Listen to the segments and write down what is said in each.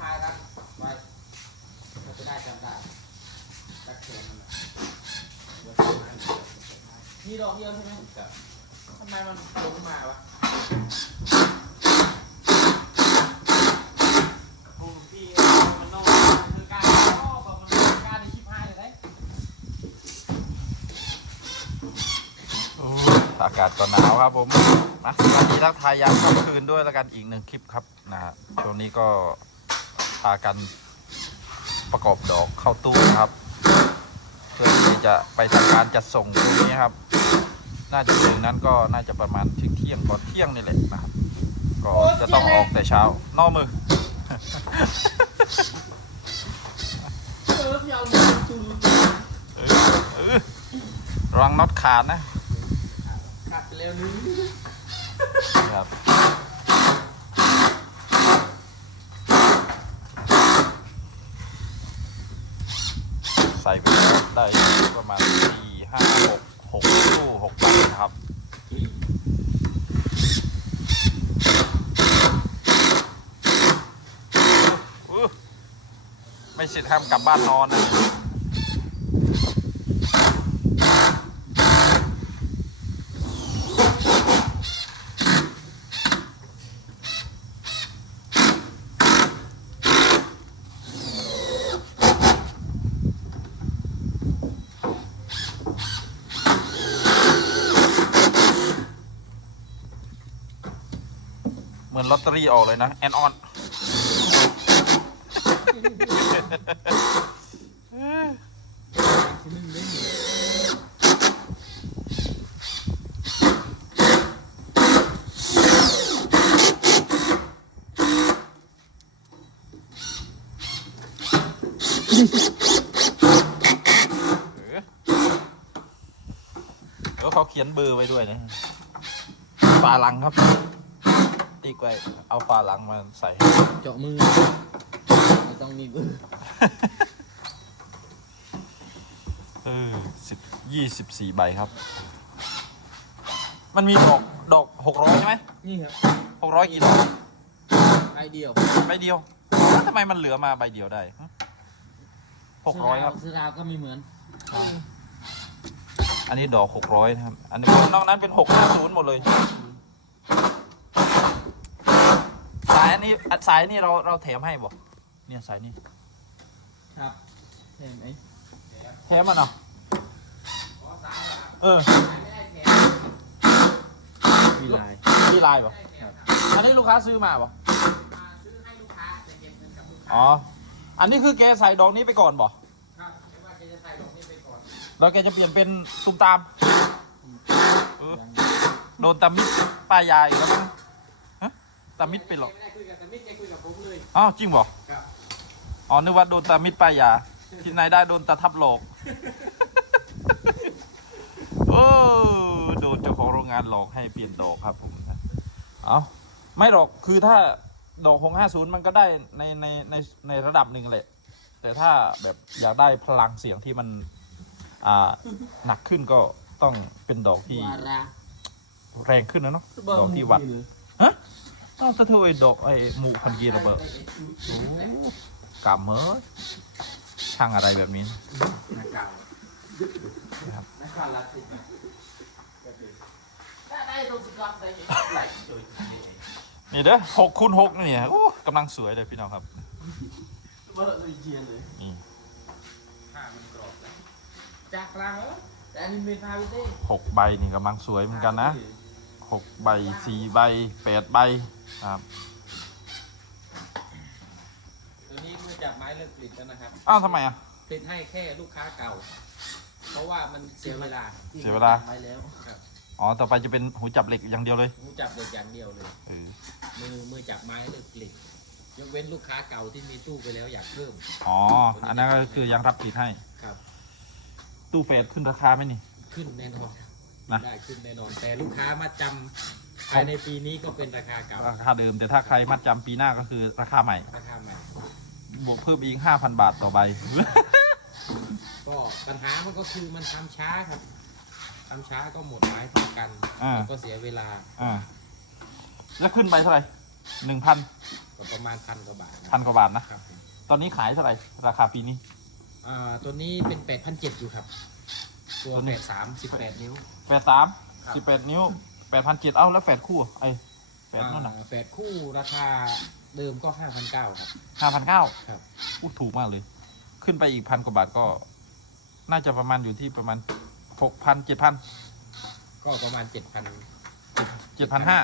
พายรัดไว้เราจะได้จำได้รัดแขนมันน่ะเดี๋ยวประมาณนี้มีดอกเดียวใช่ไหมครับทำไมมันลงมาวะโอ้พี่มันนอกคือการนอกแบบมันเป็นการในชิบหายเลยได้โอ้อากาศก็หนาวครับผมนะสวัสดีทักทายยามค่ำคืนด้วยแล้วกันอีกหนึ่งคลิปครับนะฮะช่วงนี้ก็ พากันประกอบดอกเข้าตู้นะครับ เพื่อที่จะไปทำการจัดส่งตรงนี้ครับ น่าจะถึงนั้นก็น่าจะประมาณถึงเที่ยงก่อนเที่ยงนี่แหละนะครับก็จะต้องออกแต่เช้านอกมือเออพี่เอาหนึ่งตูนเออเออระวังน็อตขาดนะขาดไปแล้วนึงครับ ใส่ไปแล้วได้ประมาณสี่ห้าหกหกตู้หกใบนะครับไม่สิทธิ์ห้ามกลับบ้านนอนนะ เหมือนลอตเตอรี่ออกเลยนะ แอนออนเด้งแล้วเขาเขียนเบอร์ไว้ด้วยนะฝาหลังครับ ติ๊กไว้ เอาฝาหลังมาใส่ เจาะมือไม่ต้องมีมือเออสิบยี่สิบสี่ใบครับ มันมีดอกดอกหกร้อยใช่ไหมนี่ครับหกร้อยกี่ดอกใบเดียวใบเดียวแล้วทำไมมันเหลือมาใบเดียวได้หกร้อยครับ ซื้อดาวก็มีเหมือน อันนี้ดอกหกร้อยนะครับ อันนี้นอกนั้นเป็นหกห้าศูนย์หมดเลย สายอันนี้อะสายนี่เราเราแถมให้บ่เนี่ยสายนี่ครับเห็นไหมแถมมันเนาะเออมีลายมีลายบ่ครับอันนี้ลูกค้าซื้อมาบ่อ๋ออันนี้คือแกใส่ดอกนี้ไปก่อนบ่ครับไม่ว่าจะใส่ดอกนี้ไปก่อนแล้วแกจะเปลี่ยนเป็นตุ้มตามเออโดนตามิดป้ายยายแล้วมั้งฮะ ตามิดไปหรอก ไม่ได้คุยกับสมิธแกคุยกับผมเลยอ้าวจริงบ่ครับอ๋อ นึกว่าโดนตามิดป้ายยา ที่ไหนได้โดนตาทับหลอก โอ้โดนเจ้าของโรงงานหลอกให้เปลี่ยนดอกครับผมเอาไม่หรอก คือถ้าดอกของ50มันก็ได้ในในในในระดับหนึ่งแหละ แต่ถ้าแบบอยากได้พลังเสียงที่มัน อ่า หนักขึ้นก็ต้องเป็นดอกที่วาระแรงขึ้นนะเนาะ ดอกที่วัดฮะ ต้องตะเทยดอกไอ้หมูพันกีระเบิดโอ้กำเมอช่างอะไรแบบนี้นักเก่านะครับนักข่าวรัฐสิได้ได้ตรงสกอตได้ไหลโดยนี่เด้อหกคูณหกนี่โอ้กำลังสวยเลยพี่น้องครับเบอร์เลยเจียนเลยนี่ผ้ามันกรอบเลยจากกลางแล้วแต่อันนี้เป็นพาวิเต้หกใบนี่กำลังสวยเหมือนกันนะ หกใบสี่ใบแปดใบครับตัวนี้เมื่อจับไม้เลิกกลิ่นแล้วนะครับอ้าวทำไมอะติดให้แค่ลูกค้าเก่า เพราะว่ามันเสียเวลาเสียเวลา ไปแล้วครับอ๋อต่อไปจะเป็นหูจับเหล็กอย่างเดียวเลยหูจับเด็กอย่างเดียวเลย เออมือมือจับไม้เลิกกลิ่นยกเว้นลูกค้าเก่าที่มีตู้ไปแล้วอยากเพิ่มอ๋ออันนั้นก็คือยังรับผิดให้ครับ ตู้เฟสขึ้นราคาไหมนี่ ขึ้นแน่นอนครับ นะได้ขึ้นแน่นอน แต่ลูกค้ามาจำภายในปีนี้ก็เป็นราคาเก่าราคาเดิมแต่ถ้าใครมัดจำปีหน้าก็คือราคาใหม่ ราคาใหม่ บวกเพิ่มอีกห้าพันบาทต่อใบ ก็ปัญหามันก็คือมันทำช้าครับทำช้าก็หมดไม้เท่ากันอ่า แล้วก็เสียเวลาอ่าแล้วขึ้นไปเท่าไหร่หนึ่งพันก็ประประมาณพันกว่าบาทพันกว่าบาทนะ ครับผมตอนนี้ขายเท่าไหร่ราคาปีนี้ อ่าตัวนี้เป็นแปดพันเจ็ดอยู่ครับ ตัวตัวนี้แปดสามสิบแปดนิ้วแปดสามครับ สิบแปดนิ้วแปดพันเจ็ดเอ้าแล้วแปดคู่อะไอ้แปดนั่นน่ะอ่าแปดคู่ราคาเดิมก็ห้าพันเก้าครับ ห้าพันเก้าครับพูดถูกมากเลย ขึ้นไปอีกพันกว่าบาทก็ น่าจะประมาณอยู่ที่ประมาณหกพันเจ็ดพันก็ประมาณเจ็ดพันเจ็ดพันห้า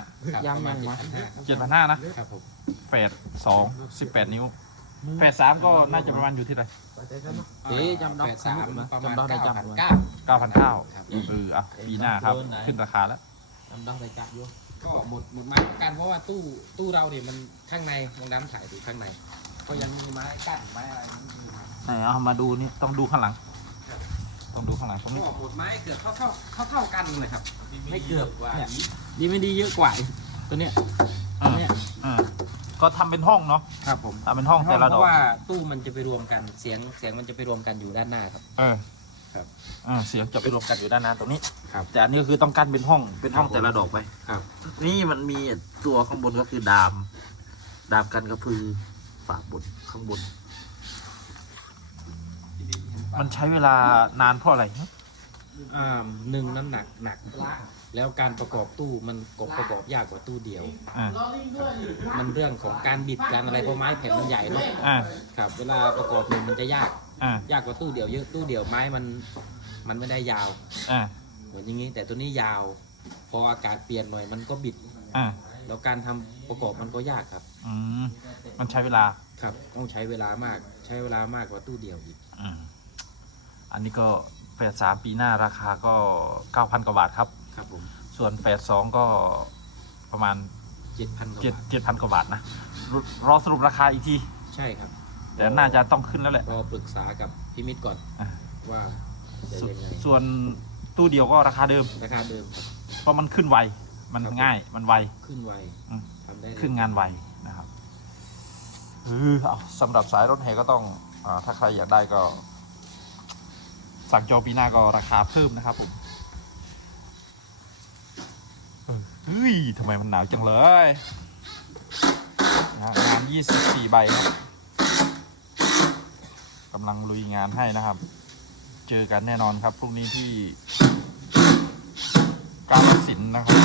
ประมาณเจ็ดพันห้าเจ็ดพันห้านะ ครับผมแปดสองสิบแปดนิ้ว แปดสามก็น่าจะประมาณอยู่ที่ไหนเอ๊ะจำได้สามประมาณจำได้เก้าจำพันได้เก้าเก้าพันเก้าครับเอออะปีหน้าครับโดนไหนขึ้นราคาแล้วจำได้ไปจับอยู่ก็หมดหมดไม้กันเพราะว่าตู้ตู้เราเนี่ยมันข้างในมองน้ำถ่ายดูข้างใน ก็ยังมีไม้กั้นไม้อะไรไม่มีครับไหนเอามาดูนี่ต้องดูข้างหลัง ต้องดูข้างหลังตรงก็นี้หมดไม้เกือบเท่าเท่าเท่าเท่ากันเลยครับ ไม่เกือบว่าเนี่ยดีไม่ดีเยอะกว่าอีกตัวเนี้ยเออเนี่ยเออ ก็ทำเป็นห้องเนาะครับผมทำเป็นห้องแต่ละเพดอกราะว่าตู้มันจะไปรวมกันเสียงเสียงมันจะไปรวมกันอยู่ด้านหน้าครับ เออครับเออเสียงจะไปรวมกันอยู่ด้านหน้าตรงนี้ ครับ แต่อันนี้ก็คือต้องกั้นเป็นห้องเป็นห้องครับผม แต่ละดอกไป ครับ นี่มันมีตัวข้างบนก็คือดาม ดามกันก็คือฝาบนข้างบน มันใช้เวลานานเพราะอะไรฮะอ่าหนึ่งน้ำหนักหนัก แล้วการประกอบตู้มันกบประกอบยากกว่าตู้เดียว อ่า มันเรื่องของการบิดการอะไรเพราะไม้แผ่นมันใหญ่เนาะอ่า ครับ เวลาประกอบหนึ่งมันจะยาก อ่า ยากกว่าตู้เดียวเยอะตู้เดียวไม้มันมันไม่ได้ยาวอ่า เหมือนอย่างนี้ แต่ตัวนี้ยาว พออากาศเปลี่ยนหน่อยมันก็บิด อ่า แล้วการทำประกอบมันก็ยากครับ อืม มันใช้เวลา ครับ ต้องใช้เวลามากใช้เวลามากกว่าตู้เดียวอีก อืม อันนี้ก็แฝดสามปีหน้าราคาก็เก้าพันกว่าบาทครับ ครับผมส่วนแฝดสองก็ประมาณเจ็ดพันกว่าเจ็ดบาทเจ็ดพันกว่าบาทนะรรอสรุปราคาอีกที ใช่ครับแต่น่าจะต้องขึ้นแล้วแหละ รอปรึกษากับพี่มิตรก่อนอะ ว่าจะส่วนยังไงส่วนตู้เดียวก็ราคาเดิม ราคาเดิมครับ เพราะมันขึ้นไว มันครับ ง่าย มันไว ขึ้นไวอืม ทำได้เร็วขึ้นงานไวนะครับเออเอาสำหรับสายรถแห่ก็ต้องอาถ้าใครอยากได้ก็ สั่งจองปีหน้าก็ราคาเพิ่มนะครับผม เฮ้ยทำไมมันหนาวจังเลยนะงาน24 ใบครับกำลังลุยงานให้นะครับ เจอกันแน่นอนครับพรุ่งนี้ที่กาลสินนะครับ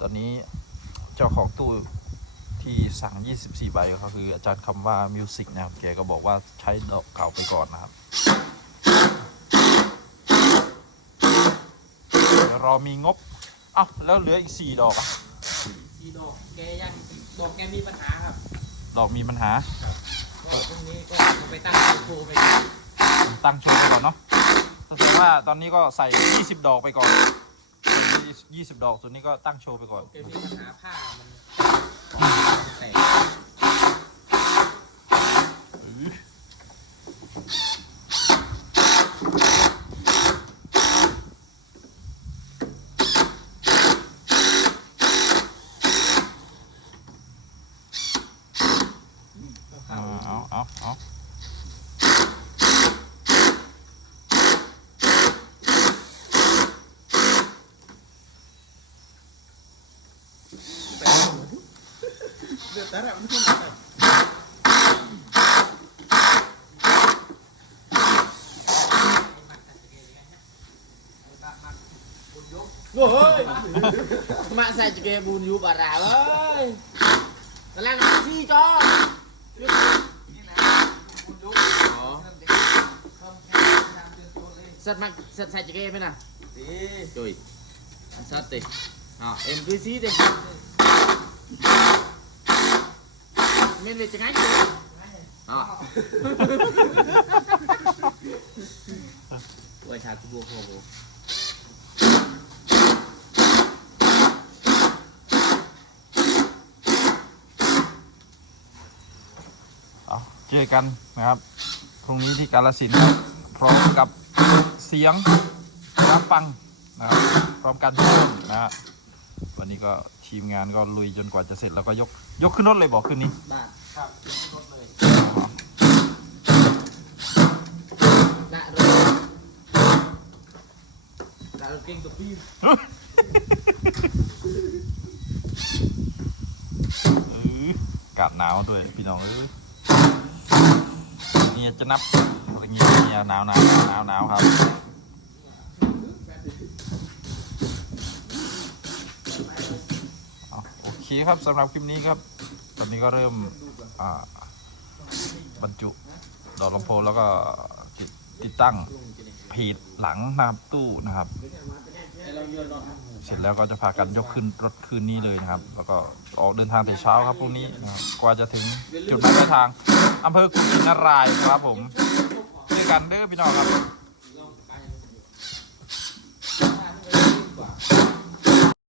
ตอนนี้เจ้าของตู้ ที่สั่ง 24 ใบก็คืออาจารย์คำว่ามิวสิกนะครับแกก็บอกว่าใช้ดอกเก่าไปก่อนนะครับเดี๋ยวรอมีงบเอ้าแล้วเหลืออีก 4 ดอกอะสีดอกแกยังดอกแกมีปัญหาครับดอกมีปัญหาก็พรุ่งนี้ก็เอาไปตั้งโชว์ไปผมตั้งโชว์ไปก่อนเนาะแสดงว่าตอนนี้ก็ใส่ 20 ดอกไปก่อน 20 ดอกส่วนนี้ก็ตั้งโชว์ไปก่อน แกมีปัญหาผ้ามัน แตก เอาเอาเอาเอา โอ้ยมาใส่จะเกบุญยูบาราเว้ยกำลังที่จออ๋อสัตว์มาสัตว์ใส่จะเกไหมน่ะจุยสัตว์ติอ๋อเอ็มคือซีติเลยจะไงจุยอ๋อไว้ชาติบัวโคโบเอเจอกันนะครับพรุ่งนี้ที่กาลสินครับพร้อมกับเสียงรับฟังนะครับพร้อมกันทุกคนนะฮะ วันนี้ก็ทีมงานก็ลุยจนกว่าจะเสร็จแล้วก็ยกยกขึ้นรถเลยบอกขึ้นนี้บาทครับขึ้นรถเลยลระดัวออกาดหนาวด้วยพี่น้องเอ้ยเนี่ยจะนับอะไรเงี้ยหนาวหนาวหนาวหนาวครับ คครับสำหรับคลิปนี้ครับ ตอนนี้ก็เริ่มบรรจุดอกลำโพงแล้วก็ติดตั้งผีดหลังนะครับตู้นะครับ เสร็จแล้วก็จะพากันยกขึ้นรถคืนนี้เลยนะครับ แล้วก็ออกเดินทางแต่เช้าครับพรุ่งนี้นะครับกว่าจะถึงจุดหมายปลายทางอำเภอกุชินารายครับผมเจอกันเด้อพี่น้องครับ